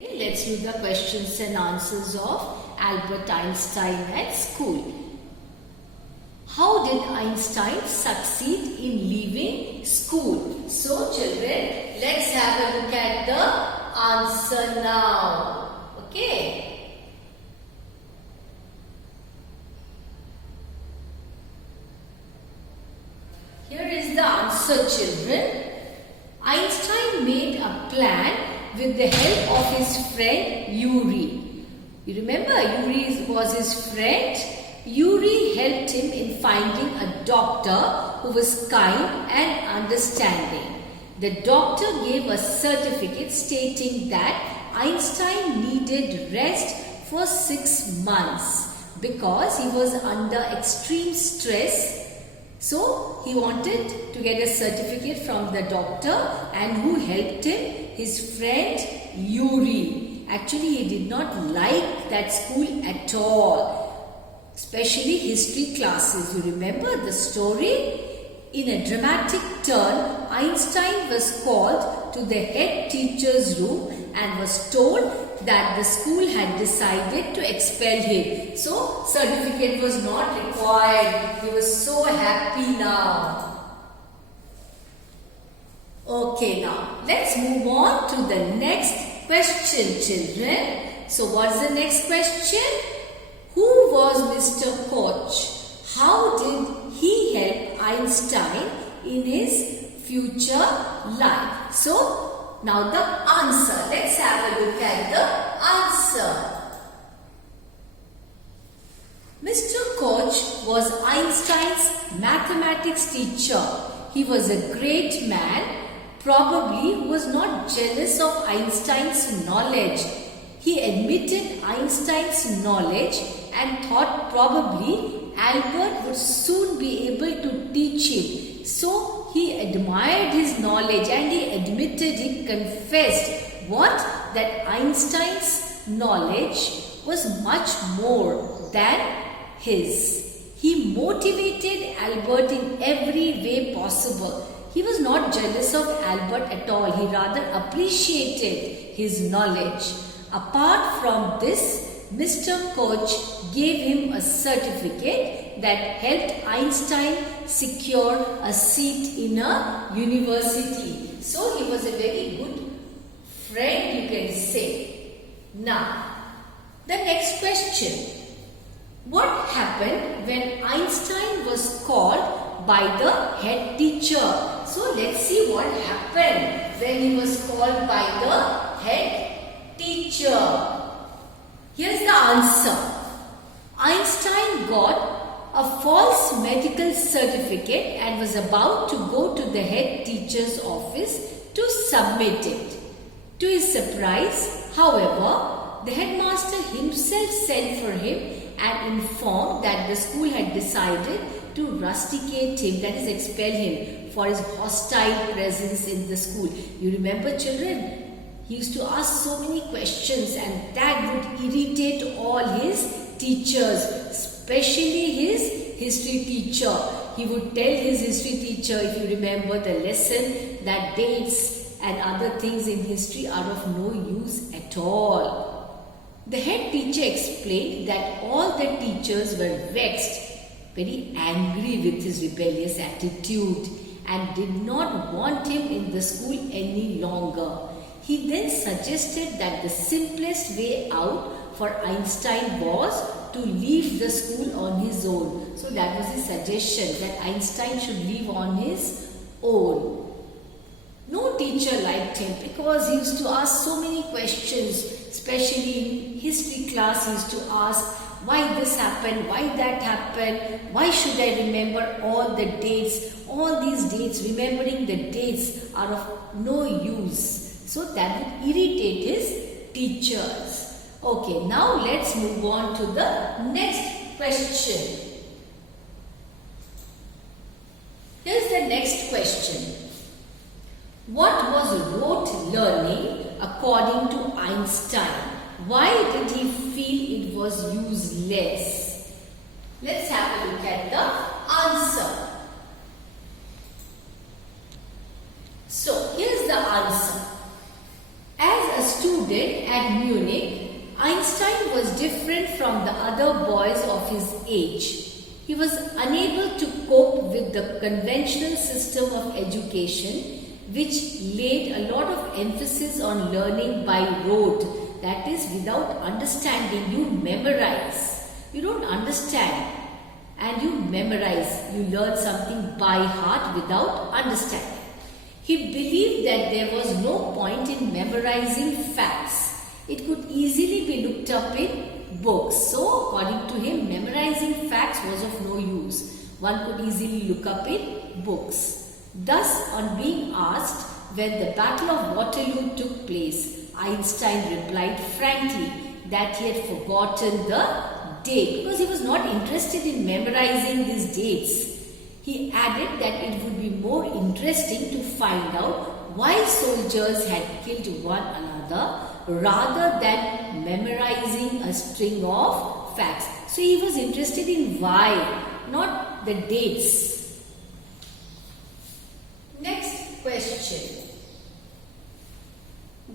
Let's do the questions and answers of Albert Einstein at school. How did Einstein succeed in leaving school? So children, let's have a look at the answer now. Okay. Here is the answer, children. Einstein made a plan with the help of his friend Yuri. You remember Yuri was his friend? Yuri helped him in finding a doctor who was kind and understanding. The doctor gave a certificate stating that Einstein needed rest for 6 months because he was under extreme stress. So he wanted to get a certificate from the doctor, and who helped him? His friend Yuri. Actually, he did not like that school at all, especially history classes. You remember the story? In a dramatic turn, Einstein was called to the head teacher's room and was told that the school had decided to expel him. So, certificate was not required. He was so happy now. Okay, now let's move on to the next question, children. So, what's the next question? Who was Mr. Koch? How did he help Einstein in his future life? So, now the answer. Let's have a look at the answer. Mr. Koch was Einstein's mathematics teacher. He was a great man, probably who was not jealous of Einstein's knowledge. He admitted Einstein's knowledge and thought probably Albert would soon be able to teach him. So he admired his knowledge and he admitted, he confessed what? That Einstein's knowledge was much more than his. He motivated Albert in every way possible. He was not jealous of Albert at all. He rather appreciated his knowledge. Apart from this, Mr. Koch gave him a certificate that helped Einstein secure a seat in a university. So he was a very good friend, you can say. Now, the next question. What happened when Einstein was called by the head teacher? So let's see what happened when he was called by the head teacher. Here's the answer. Einstein got a false medical certificate and was about to go to the head teacher's office to submit it. To his surprise, however, the headmaster himself sent for him and informed that the school had decided to rusticate him, that is expel him, for his hostile presence in the school. You remember, children? He used to ask so many questions and that would irritate all his teachers, especially his history teacher. He would tell his history teacher, if you remember the lesson, that dates and other things in history are of no use at all. The head teacher explained that all the teachers were vexed, very angry with his rebellious attitude and did not want him in the school any longer. He then suggested that the simplest way out for Einstein was to leave the school on his own. So that was his suggestion, that Einstein should leave on his own. No teacher liked him because he used to ask so many questions, especially in history class. He used to ask, why this happened, why that happened, why should I remember all the dates, all these dates, remembering the dates are of no use. So that would irritate his teachers. Okay, now let's move on to the next question. Here's the next question. What was rote learning according to Einstein? Why did he feel it was useless? Let's have a look at the answer. So, here's the answer. As a student at and Munich, Einstein was different from the other boys of his age. He was unable to cope with the conventional system of education, which laid a lot of emphasis on learning by rote. That is, without understanding, you memorize. You don't understand and you memorize. You learn something by heart without understanding. He believed that there was no point in memorizing facts. It could easily be looked up in books. So, according to him, memorizing facts was of no use. One could easily look up in books. Thus, on being asked when the Battle of Waterloo took place, Einstein replied frankly that he had forgotten the date because he was not interested in memorizing these dates. He added that it would be more interesting to find out why soldiers had killed one another rather than memorizing a string of facts. So he was interested in why, not the dates. Next question.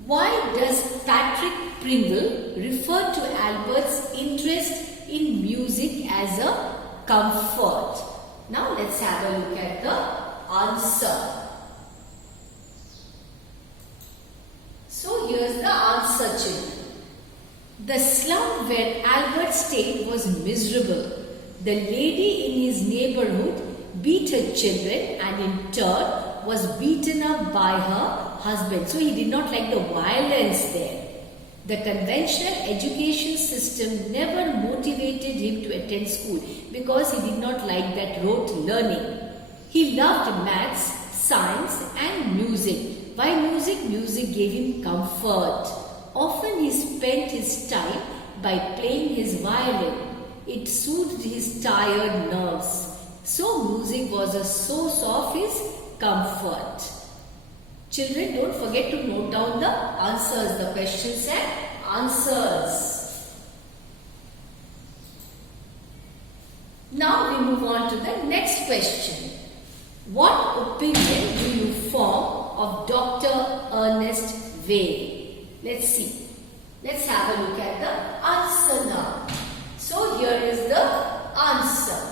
Why does Patrick Pringle refer to Albert's interest in music as a comfort? Now let's have a look at the answer. So here's the answer, children. The slum where Albert stayed was miserable. The lady in his neighborhood beat her children and in turn was beaten up by her husband. So he did not like the violence there. The conventional education system never motivated him to attend school because he did not like that rote learning. He loved maths, science and music. Why music? Music gave him comfort. Often he spent his time by playing his violin. It soothed his tired nerves. So music was a source of his comfort. Children, don't forget to note down the answers, the questions and answers. Now we move on to the next question. What opinion do you form of Dr. Ernest Whale? Let's see. Let's have a look at the answer now. So here is the answer.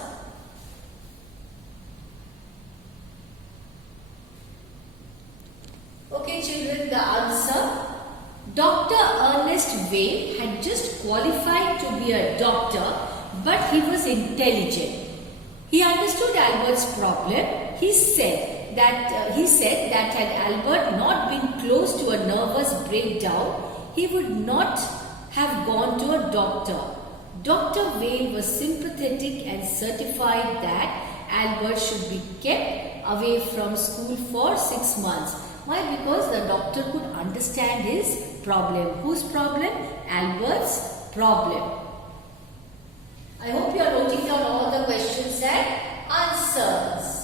Okay children, the answer. Dr. Ernest Whale had just qualified to be a doctor, but he was intelligent. He understood Albert's problem. He said that had Albert not been close to a nervous breakdown, he would not have gone to a doctor. Dr. Whale was sympathetic and certified that Albert should be kept away from school for 6 months. Why? Because the doctor could understand his problem. Whose problem? Albert's problem. I hope you are noting down all the questions and answers.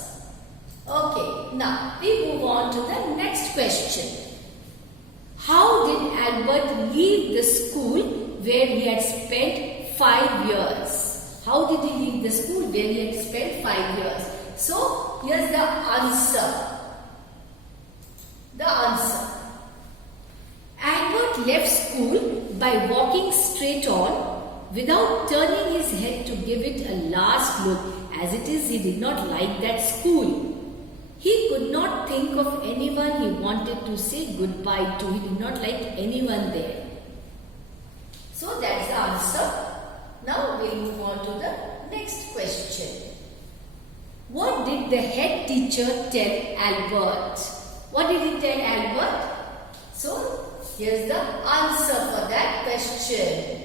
Okay, now we move on to the next question. How did Albert leave the school where he had spent 5 years? How did he leave the school where he had spent 5 years? So, here's the answer. The answer. Albert left school by walking straight on without turning his head to give it a last look. As it is, he did not like that school. He could not think of anyone he wanted to say goodbye to. He did not like anyone there. So that's the answer. Now we'll move on to the next question. What did the head teacher tell Albert? What did he tell Albert? So here's the answer for that question.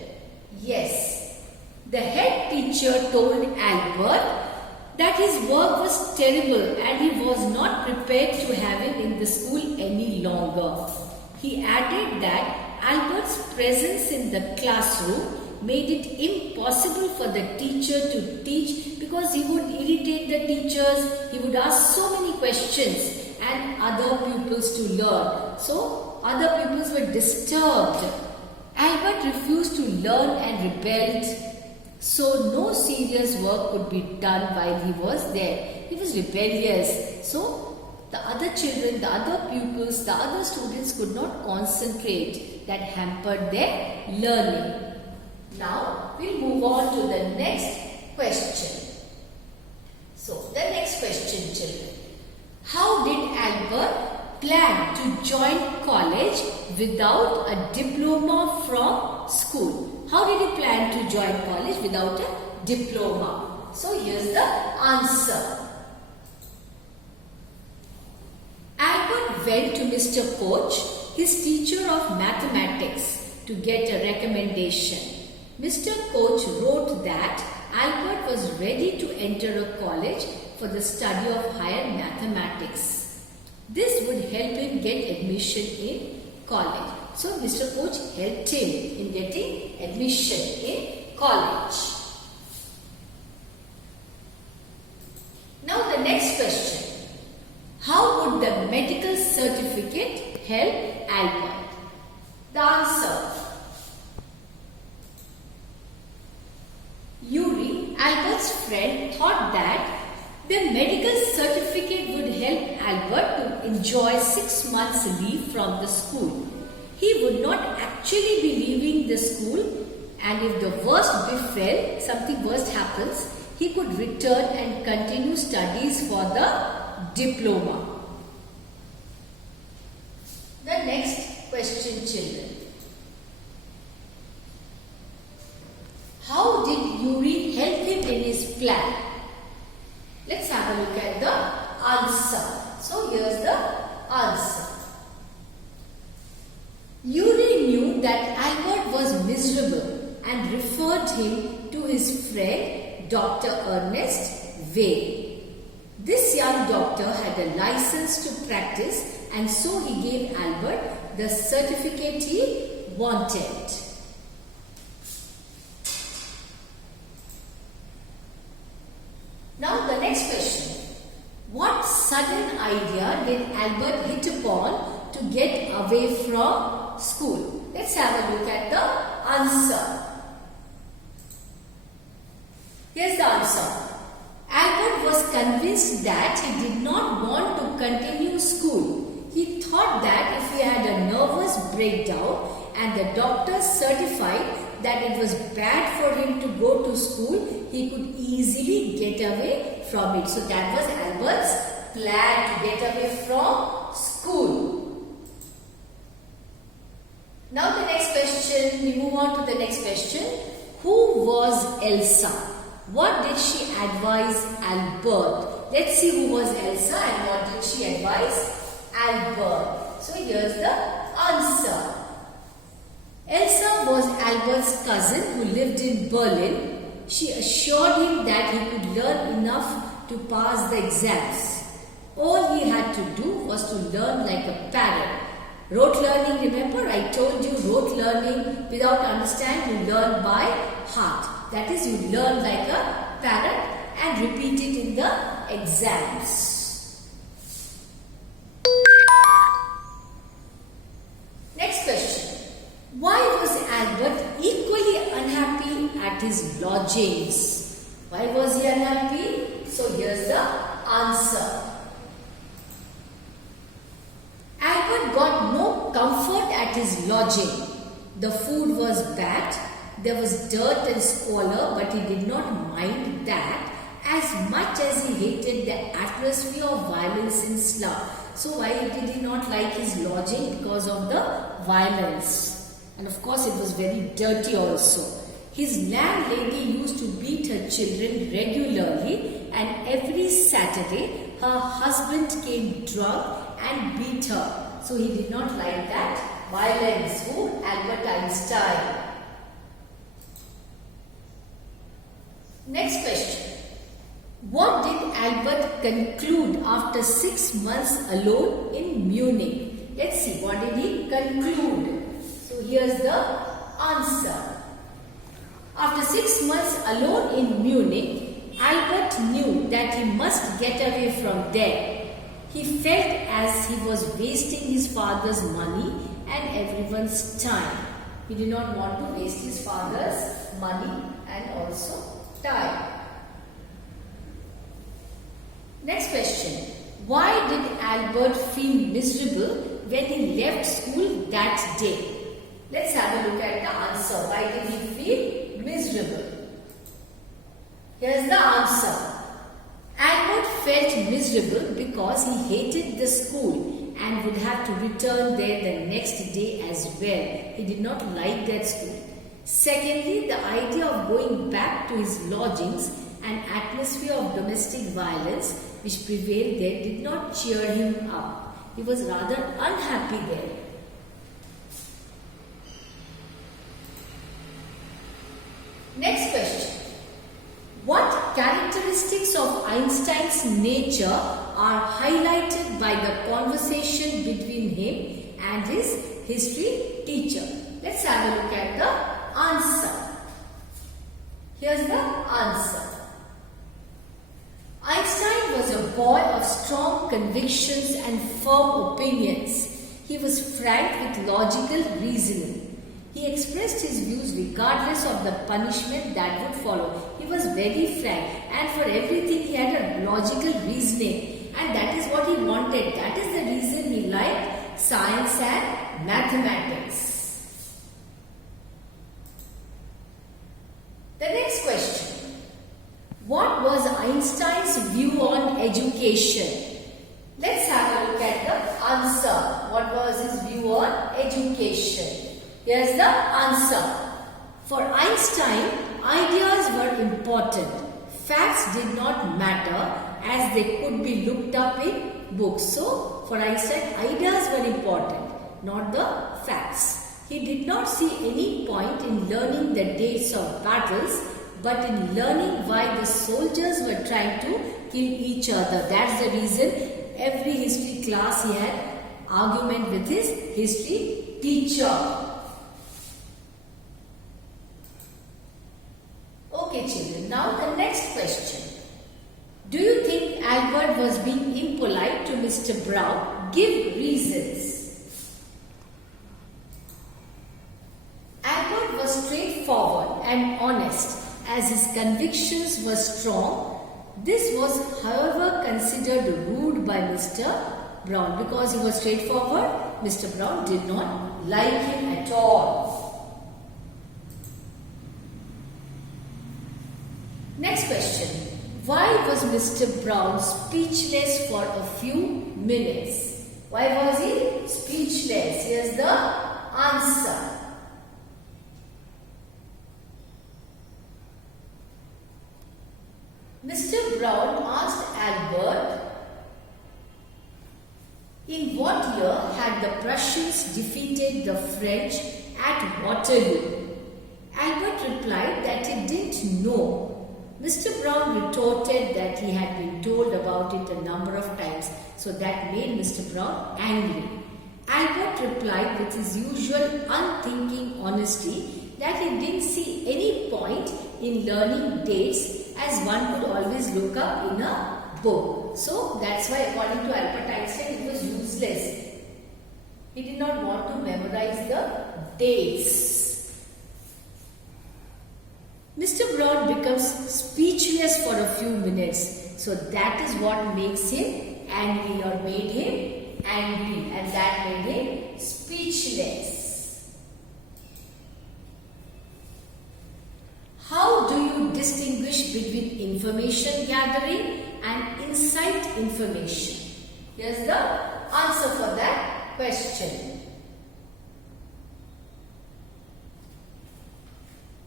Yes, the head teacher told Albert that his work was terrible and he was not prepared to have him in the school any longer. He added that Albert's presence in the classroom made it impossible for the teacher to teach because he would irritate the teachers, he would ask so many questions and other pupils to learn. So, other pupils were disturbed. Albert refused to learn and rebelled. So, no serious work could be done while he was there. He was rebellious. So, The other children, the other pupils, the other students could not concentrate. That hampered their learning. Now, we'll move on to the next question. So, the next question, children. How did Albert plan to join college without a diploma from school? How did he plan to join college without a diploma? So, here's the answer. Albert went to Mr. Koch, his teacher of mathematics, to get a recommendation. Mr. Koch wrote that Albert was ready to enter a college for the study of higher mathematics. This would help him get admission in college. So, Mr. Koch helped him in getting admission in college. Now, the next question. How would the medical certificate help Albert? The answer. Yuri, Albert's friend, thought that the medical certificate would help Albert to enjoy 6 months leave from the school. He would not actually be leaving the school, and if the worst befell, something worst happens, he could return and continue studies for the diploma. The next question, children. How did Yuri help him in his plan? Let's have a look at the answer. So, here's the answer. Yuri knew that Albert was miserable and referred him to his friend Dr. Ernest Weil. This young doctor had a license to practice, and so he gave Albert the certificate he wanted. Now the next question. What sudden idea did Albert hit upon to get away from school? Let's have a look at the answer. Here's the answer. Albert was convinced that he did not want to continue school. He thought that if he had a nervous breakdown and the doctor certified that it was bad for him to go to school, he could easily get away from it. So that was Albert's plan, to get away from school. Now the next question, we move on to the next question. Who was Elsa? What did she advise Albert? Let's see who was Elsa and what did she advise Albert. So here's the answer. Elsa was Albert's cousin who lived in Berlin. She assured him that he could learn enough to pass the exams. All he had to do was to learn like a parrot. Rote learning, remember I told you rote learning without understanding, you learn by heart. That is, you learn like a parrot and repeat it in the exams. Next question. Why was Albert equally unhappy at his lodgings? Why was he unhappy? So here's the answer. Albert got no comfort at his lodging. The food was bad. There was dirt and squalor, but he did not mind that as much as he hated the atmosphere of violence and slum. So why did he not like his lodging? Because of the violence. And of course it was very dirty also. His landlady used to beat her children regularly, and every Saturday her husband came drunk and beat her. So he did not like that violence. Who? Albert Einstein. Next question. What did Albert conclude after 6 months alone in Munich? Let's see. What did he conclude? So here's the answer. After 6 months alone in Munich, Albert knew that he must get away from there. He felt as he was wasting his father's money and everyone's time. He did not want to waste his father's money and also time. Next question. Why did Albert feel miserable when he left school that day? Let's have a look at the answer. Why did he feel miserable? Here's the answer. Albert felt miserable because he hated the school and would have to return there the next day as well. He did not like that school. Secondly, the idea of going back to his lodgings and atmosphere of domestic violence which prevailed there did not cheer him up. He was rather unhappy there. Next question. What characteristics of Einstein's nature are highlighted by the conversation between him and his history teacher? Let's have a look at the answer. Here's the answer. Einstein was a boy of strong convictions and firm opinions. He was frank with logical reasoning. He expressed his views regardless of the punishment that would follow. He was very frank, and for everything he had a logical reasoning, and that is what he wanted. That is the reason he liked science and mathematics. The next question. What was Einstein's view on education? Let's have a look at the answer. What was his view on education? Here's the answer. For Einstein, ideas were important. Facts did not matter as they could be looked up in books. So, for Einstein, ideas were important, not the facts. He did not see any point in learning the dates of battles, but in learning why the soldiers were trying to kill each other. That's the reason every history class he had argument with his history teacher. Okay children, now the next question. Do you think Albert was being impolite to Mr. Brown? Give reasons. Albert was straightforward and honest as his convictions were strong. This was however considered rude by Mr. Brown because he was straightforward. Mr. Brown did not like him at all. Next question. Why was Mr. Brown speechless for a few minutes? Why was he speechless? Here's the answer. Mr. Brown asked Albert, in what year had the Prussians defeated the French at Waterloo? Albert replied that he didn't know. Mr. Brown retorted that he had been told about it a number of times, so that made Mr. Brown angry. Albert replied with his usual unthinking honesty that he didn't see any point in learning dates as one could always look up in a book. So that's why according to Albert Einstein it was useless. He did not want to memorize the dates. Mr. Brown becomes speechless for a few minutes. So that is what makes him angry or made him angry, and that made him speechless. How do you distinguish between information gathering and insight information? Here's the answer for that question.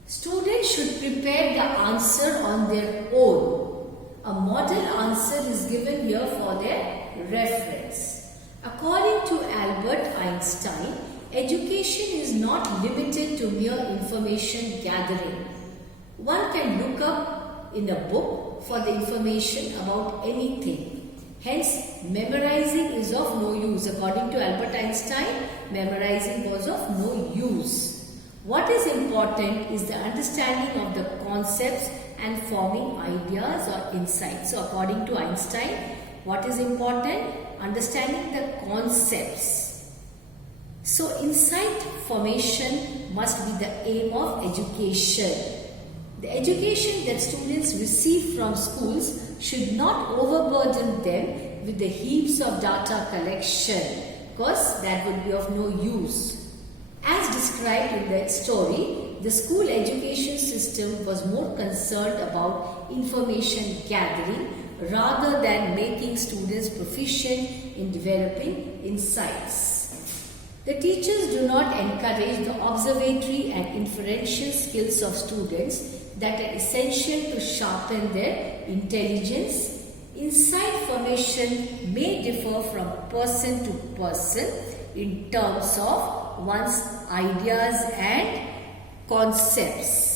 Students should prepare the answer on their own. A model answer is given here for their reference. According to Albert Einstein, education is not limited to mere information gathering. One can look up in a book for the information about anything. Hence, memorizing is of no use. According to Albert Einstein, memorizing was of no use. What is important is the understanding of the concepts and forming ideas or insights. So, according to Einstein, what is important? Understanding the concepts. So, insight formation must be the aim of education. The education that students receive from schools should not overburden them with the heaps of data collection, because that would be of no use. As described in the story, the school education system was more concerned about information gathering rather than making students proficient in developing insights. The teachers do not encourage the observatory and inferential skills of students that are essential to sharpen their intelligence. Insight formation may differ from person to person in terms of one's ideas and concepts.